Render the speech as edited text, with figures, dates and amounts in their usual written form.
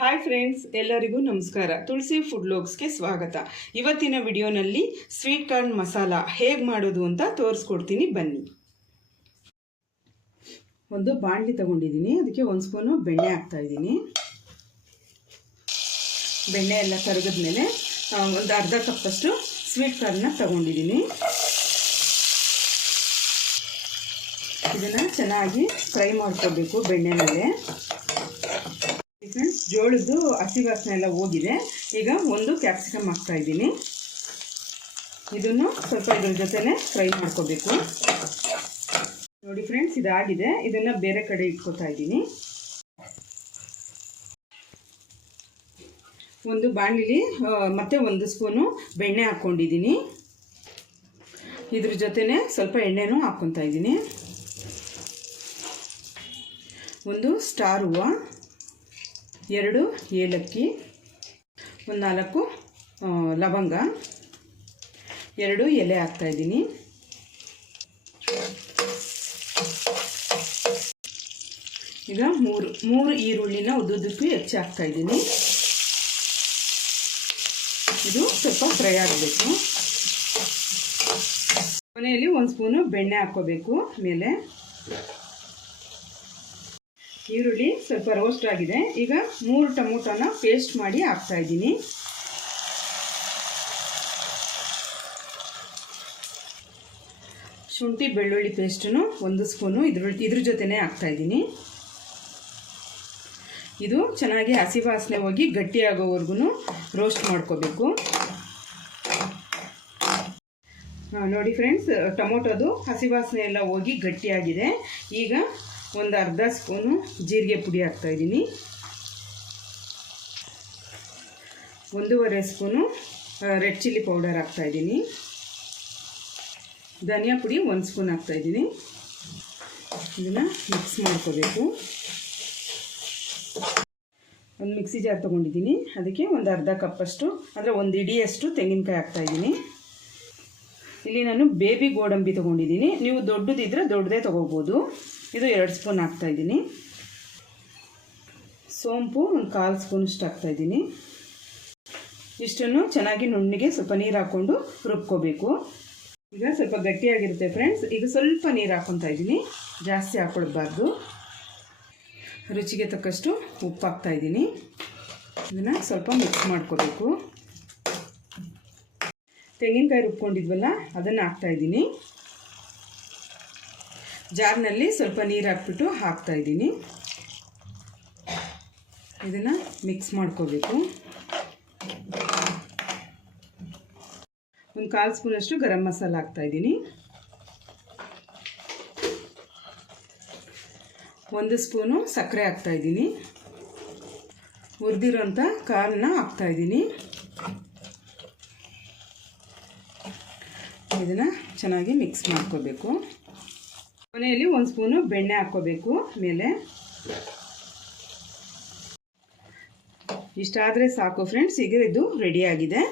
Hi friends, ಎಲ್ಲರಿಗೂ ನಮಸ್ಕಾರ. ತುಳಸಿ food ವ್ಲಾಗ್ಸ್ಗೆ ಸ್ವಾಗತ. ಇವತ್ತಿನ ವಿಡಿಯೋನಲ್ಲಿ ಸ್ವೀಟ್ ಕಾರ್ನ್ ಮಸಾಲ ಹೇಗೆ ಮಾಡೋದು ಅಂತ ತೋರಿಸ್ಕೊಡ್ತೀನಿ, ಬನ್ನಿ. ಒಂದು ಬಾಣಲಿ ತಗೊಂಡಿದ್ದೀನಿ, ಅದಕ್ಕೆ ಒಂದು ಸ್ಪೂನು ಬೆಣ್ಣೆ ಹಾಕ್ತಾ ಇದ್ದೀನಿ. ಬೆಣ್ಣೆ ಎಲ್ಲ ಕರಗಿದ್ಮೇಲೆ ಒಂದು ಅರ್ಧ ಕಪ್ಪಷ್ಟು ಸ್ವೀಟ್ ಕಾರ್ನ್ನ ತಗೊಂಡಿದ್ದೀನಿ. ಇದನ್ನು ಚೆನ್ನಾಗಿ ಫ್ರೈ ಮಾಡ್ಕೋಬೇಕು ಬೆಣ್ಣೆನಲ್ಲೇ. ಫ್ರೆಂಡ್ಸ್, ಜೋಳದ್ದು ಹಸಿ ವಾಸನೆ ಎಲ್ಲ ಹೋಗಿದೆ. ಈಗ ಒಂದು ಕ್ಯಾಪ್ಸಿಕಮ್ ಹಾಕ್ತಾ ಇದ್ದೀನಿ. ಇದನ್ನು ಸ್ವಲ್ಪ ಇದ್ರ ಜೊತೆನೆ ಫ್ರೈ ಮಾಡ್ಕೋಬೇಕು. ನೋಡಿ ಫ್ರೆಂಡ್ಸ್, ಇದಾಗಿದೆ. ಇದನ್ನು ಬೇರೆ ಕಡೆ ಇಟ್ಕೋತಾ ಇದ್ದೀನಿ. ಒಂದು ಬಾಣಲಿಲಿ ಮತ್ತೆ ಒಂದು ಸ್ಪೂನು ಬೆಣ್ಣೆ ಹಾಕ್ಕೊಂಡಿದ್ದೀನಿ. ಇದ್ರ ಜೊತೆನೆ ಸ್ವಲ್ಪ ಎಣ್ಣೆನೂ ಹಾಕ್ಕೊತಾ ಇದ್ದೀನಿ. ಒಂದು ಸ್ಟಾರ್ ಹೂವು, 2 ಏಲಕ್ಕಿ, ಒಂದು 4 ಲವಂಗ, 2 ಎಲೆ ಹಾಕ್ತಾಯಿದ್ದೀನಿ. ಈಗ ಮೂರು ಈರುಳ್ಳಿನ ಉದ್ದುದ್ದಕ್ಕೂ ಹೆಚ್ಚಿ ಹಾಕ್ತಾಯಿದ್ದೀನಿ. ಇದು ಸ್ವಲ್ಪ ಫ್ರೈ ಆಗಬೇಕು. ಕೊನೆಯಲ್ಲಿ ಒಂದು ಸ್ಪೂನು ಬೆಣ್ಣೆ ಹಾಕ್ಕೋಬೇಕು ಮೇಲೆ. ಈರುಳ್ಳಿ ಸ್ವಲ್ಪ ರೋಸ್ಟ್ ಆಗಿದೆ. ಈಗ 3 ಟೊಮೊಟೊನ ಪೇಸ್ಟ್ ಮಾಡಿ ಹಾಕ್ತಾ ಇದ್ದೀನಿ. ಶುಂಠಿ ಬೆಳ್ಳುಳ್ಳಿ ಪೇಸ್ಟನ್ನು 1 ಸ್ಪೂನು ಇದ್ರ ಜೊತೆನೇ ಹಾಕ್ತಾ ಇದ್ದೀನಿ. ಇದು ಚೆನ್ನಾಗಿ ಹಸಿ ವಾಸನೆ ಹೋಗಿ ಗಟ್ಟಿಯಾಗೋವರೆಗೂ ರೋಸ್ಟ್ ಮಾಡ್ಕೋಬೇಕು. ನೋಡಿ ಫ್ರೆಂಡ್ಸ್, ಟೊಮೊಟೊದು ಹಸಿ ವಾಸನೆ ಎಲ್ಲ ಹೋಗಿ ಗಟ್ಟಿಯಾಗಿದೆ. ಈಗ ಒಂದು ಅರ್ಧ ಸ್ಪೂನು ಜೀರಿಗೆ ಪುಡಿ ಹಾಕ್ತಾಯಿದ್ದೀನಿ. 1.5 ಸ್ಪೂನು ರೆಡ್ ಚಿಲ್ಲಿ ಪೌಡರ್ ಹಾಕ್ತಾಯಿದ್ದೀನಿ. ಧನಿಯಾ ಪುಡಿ 1 ಸ್ಪೂನ್ ಹಾಕ್ತಾಯಿದ್ದೀನಿ. ಇದನ್ನು ಮಿಕ್ಸ್ ಮಾಡ್ಕೋಬೇಕು. ಒಂದು ಮಿಕ್ಸಿ ಜಾರ್ ತೊಗೊಂಡಿದ್ದೀನಿ. ಅದಕ್ಕೆ ಒಂದು ಅರ್ಧ ಕಪ್ಪಷ್ಟು ಅಂದರೆ 1 ಇಡಿಯಷ್ಟು ತೆಂಗಿನಕಾಯಿ ಹಾಕ್ತಾಯಿದ್ದೀನಿ. ಇಲ್ಲಿ ನಾನು ಬೇಬಿ ಗೋಡಂಬಿ ತೊಗೊಂಡಿದ್ದೀನಿ. ನೀವು ದೊಡ್ಡದಿದ್ದರೆ ದೊಡ್ಡದೇ ತೊಗೋಬೋದು. ಇದು 2 ಸ್ಪೂನ್ ಹಾಕ್ತಾಯಿದ್ದೀನಿ. ಸೋಂಪು ಒಂದು 1/4 ಸ್ಪೂನಷ್ಟು ಹಾಕ್ತಾಯಿದ್ದೀನಿ. ಇಷ್ಟನ್ನು ಚೆನ್ನಾಗಿ ನುಣ್ಣಗೆ ಸ್ವಲ್ಪ ನೀರು ಹಾಕ್ಕೊಂಡು ರುಬ್ಕೋಬೇಕು. ಈಗ ಸ್ವಲ್ಪ ಗಟ್ಟಿಯಾಗಿರುತ್ತೆ ಫ್ರೆಂಡ್ಸ್. ಈಗ ಸ್ವಲ್ಪ ನೀರು ಹಾಕ್ಕೊತಾ ಇದ್ದೀನಿ, ಜಾಸ್ತಿ ಹಾಕ್ಕೊಳ್ಬಾರ್ದು. ರುಚಿಗೆ ತಕ್ಕಷ್ಟು ಉಪ್ಪು ಹಾಕ್ತಾಯಿದ್ದೀನಿ. ಇದನ್ನು ಸ್ವಲ್ಪ ಮಿಕ್ಸ್ ಮಾಡ್ಕೋಬೇಕು. ತೆಂಗಿನಕಾಯಿ ರುಬ್ಕೊಂಡಿದ್ವಲ್ಲ, ಅದನ್ನು ಹಾಕ್ತಾಯಿದ್ದೀನಿ. ಜಾರ್ನಲ್ಲಿ ಸ್ವಲ್ಪ ನೀರು ಹಾಕ್ಬಿಟ್ಟು ಹಾಕ್ತಾಯಿದ್ದೀನಿ. ಇದನ್ನು ಮಿಕ್ಸ್ ಮಾಡ್ಕೋಬೇಕು. ಒಂದು 1/4 ಸ್ಪೂನಷ್ಟು ಗರಂ ಮಸಾಲ ಹಾಕ್ತಾಯಿದ್ದೀನಿ. 1 ಸ್ಪೂನು ಸಕ್ಕರೆ ಹಾಕ್ತಾಯಿದ್ದೀನಿ. ಹುರಿದಿರೋಂಥ ಕಾರ್ನ ಹಾಕ್ತಾಯಿದ್ದೀನಿ. ಇದನ್ನು ಚೆನ್ನಾಗಿ ಮಿಕ್ಸ್ ಮಾಡ್ಕೋಬೇಕು. ಕೊನೆಯಲ್ಲಿ 1 ಸ್ಪೂನು ಬೆಣ್ಣೆ ಹಾಕ್ಕೋಬೇಕು ಮೇಲೆ. ಇಷ್ಟಾದರೆ ಸಾಕು ಫ್ರೆಂಡ್ಸ್. ಈಗ ಇದು ರೆಡಿಯಾಗಿದೆ.